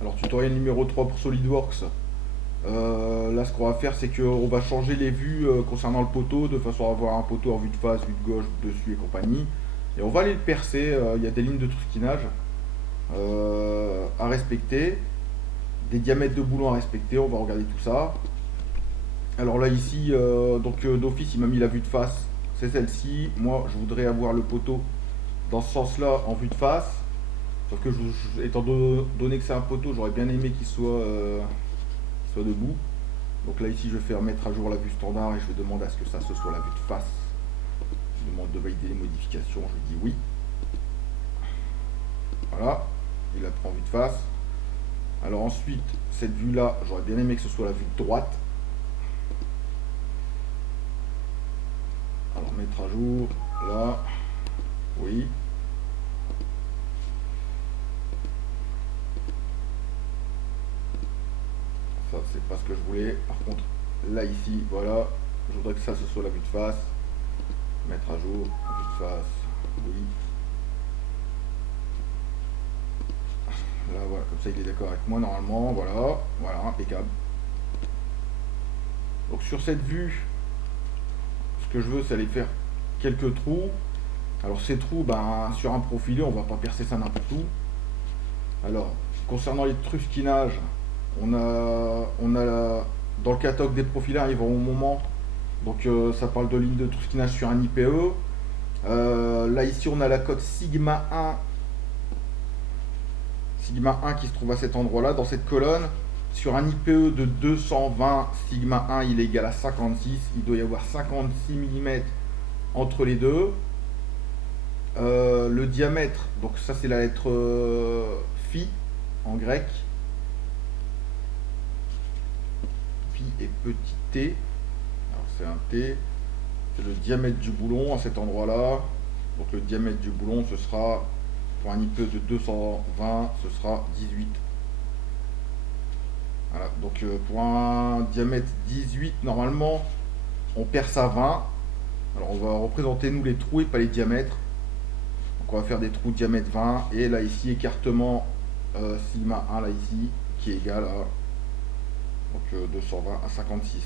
Alors tutoriel numéro 3 pour SolidWorks. Là ce qu'on va faire c'est qu'on va changer les vues concernant le poteau de façon à avoir un poteau en vue de face, vue de gauche, dessus et compagnie. Et on va aller le percer, il y a des lignes de trusquinage à respecter, des diamètres de boulon à respecter, on va regarder tout ça. Alors là ici, d'office il m'a mis la vue de face, c'est celle-ci. Moi je voudrais avoir le poteau dans ce sens-là en vue de face. Sauf que étant donné que c'est un poteau, j'aurais bien aimé qu'il soit debout. Donc là ici je vais faire mettre à jour la vue standard et je vais demander à ce que ça ce soit la vue de face. Je demande de valider les modifications, je dis oui. Voilà, il la prend en vue de face. Alors ensuite, cette vue là, j'aurais bien aimé que ce soit la vue de droite. Alors mettre à jour, là, oui. Ça c'est pas ce que je voulais. Par contre, là ici, voilà, je voudrais que ça ce soit la vue de face. Mettre à jour, vue de face, oui. Là voilà, comme ça il est d'accord avec moi normalement, voilà, voilà, impeccable. Donc sur cette vue, ce que je veux c'est aller faire quelques trous. Alors ces trous, ben, sur un profilé, on va pas percer ça n'importe où. Alors, concernant les trusquinages, on a dans le catalogue des profilés arrive au moment. Donc ça parle de ligne de trusquinage sur un IPE. Là ici on a la cote Sigma 1 qui se trouve à cet endroit-là, dans cette colonne. Sur un IPE de 220, Sigma 1 il est égal à 56. Il doit y avoir 56 mm entre les deux. Le diamètre, donc ça c'est la lettre phi en grec. Phi et petit t. Alors c'est un t. C'est le diamètre du boulon à cet endroit-là. Donc le diamètre du boulon, ce sera, pour un IPE de 220, ce sera 18. Voilà, donc pour un diamètre 18, normalement, on perce à 20. Alors on va représenter nous les trous et pas les diamètres. Donc on va faire des trous diamètre 20. Et là ici, écartement sigma 1, là ici, qui est égal à donc, 220 à 56.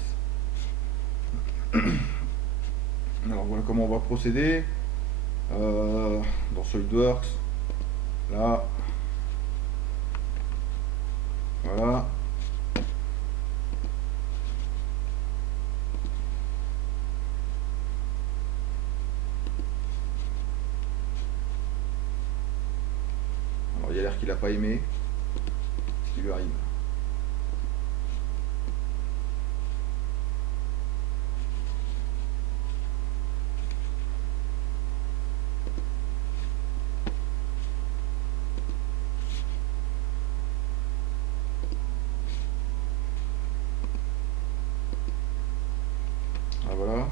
Alors voilà comment on va procéder. Dans SolidWorks, là, voilà. Alors il y a l'air qu'il n'a pas aimé ce qui lui arrive. Ah voilà.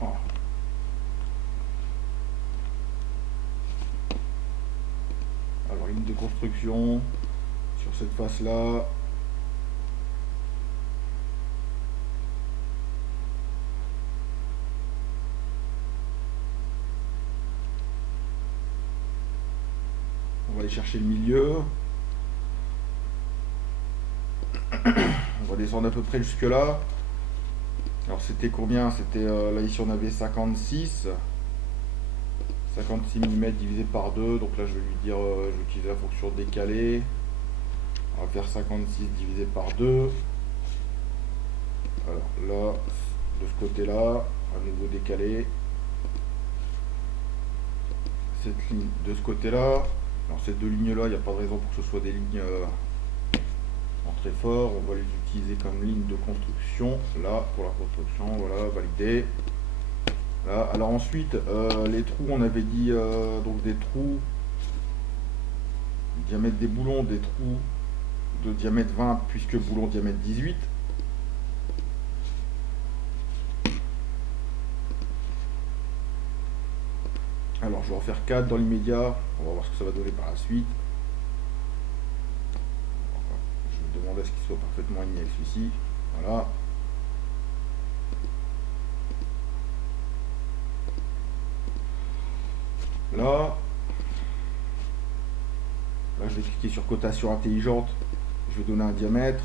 Ah. Alors ligne de construction sur cette face là. On va aller chercher le milieu. On va descendre à peu près jusque là. Alors c'était combien? C'était là ici on avait 56. 56 mm divisé par 2. Donc là je vais lui dire, je vais utiliser la fonction décalée. On va faire 56 divisé par 2. Alors là, de ce côté-là, à nouveau décalé. Cette ligne de ce côté-là. Alors ces deux lignes-là, il n'y a pas de raison pour que ce soit des lignes en très fort. On va les utiliser comme ligne de construction. Là, pour la construction, voilà, validé. Là, alors ensuite, les trous, on avait dit donc des trous, diamètre des boulons, des trous de diamètre 20, puisque boulon diamètre 18. Alors je vais en faire 4 dans l'immédiat, on va voir ce que ça va donner par la suite. demande à ce qu'il soit parfaitement aligné avec celui-ci. Voilà. Là, je vais cliquer sur cotation intelligente. Je vais donner un diamètre.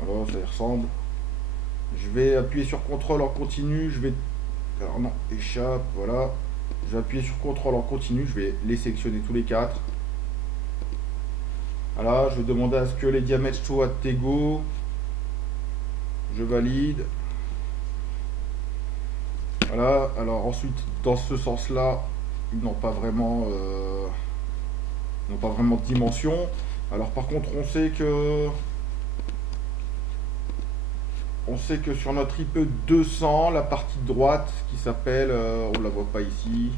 Voilà, ça y ressemble. Je vais appuyer sur contrôle en continu. Je vais... Alors non, échappe, voilà. Je vais appuyer sur contrôle en continu. Je vais les sélectionner tous les 4. Voilà, je vais demander à ce que les diamètres soient égaux. Je valide. Voilà, alors ensuite, dans ce sens-là, ils n'ont pas vraiment de dimension. Alors par contre, on sait que sur notre IP 200, la partie droite qui s'appelle, on la voit pas ici.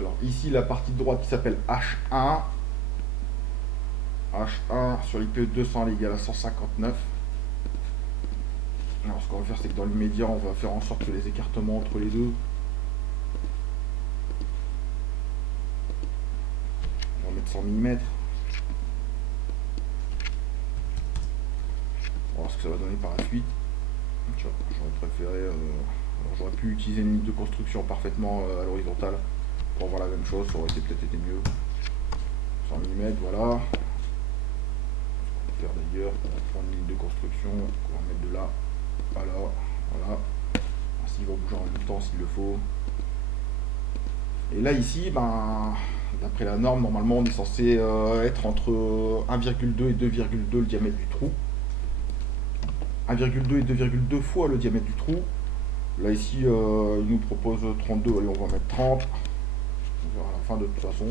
Alors ici, la partie droite qui s'appelle H1. H1 sur l'IP 200 est égal à 159. Alors ce qu'on va faire, c'est que dans l'immédiat, on va faire en sorte que les écartements entre les deux, on va mettre 100 mm. On va voir ce que ça va donner par la suite. J'aurais préféré, j'aurais pu utiliser une ligne de construction parfaitement à l'horizontale pour avoir la même chose, ça aurait peut-être été mieux. 100 mm, voilà. Ce qu'on va faire d'ailleurs, on va prendre une ligne de construction, on va mettre de là à là, voilà. Ainsi, il va bouger en même temps s'il le faut. Et là, ici, d'après la norme, normalement, on est censé être entre 1,2 et 2,2 le diamètre du trou. 1,2 et 2,2 fois le diamètre du trou. Là, ici, il nous propose 32. Allez, on va mettre 30. On verra à la fin de toute façon.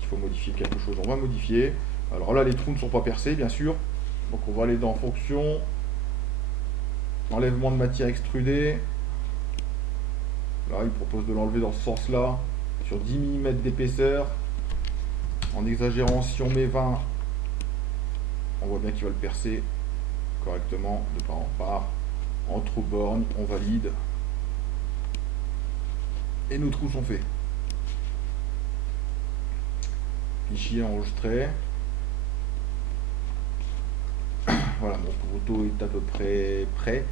Il faut modifier quelque chose, on va modifier. Alors là, les trous ne sont pas percés, bien sûr. Donc, on va aller dans Fonction. Enlèvement de matière extrudée. Là, il propose de l'enlever dans ce sens-là. Sur 10 mm d'épaisseur. En exagérant, si on met 20, on voit bien qu'il va le percer correctement de part en part. En trou borgne, on valide. Et nos trous sont faits. Fichier enregistré. Voilà, mon poteau est à peu près prêt.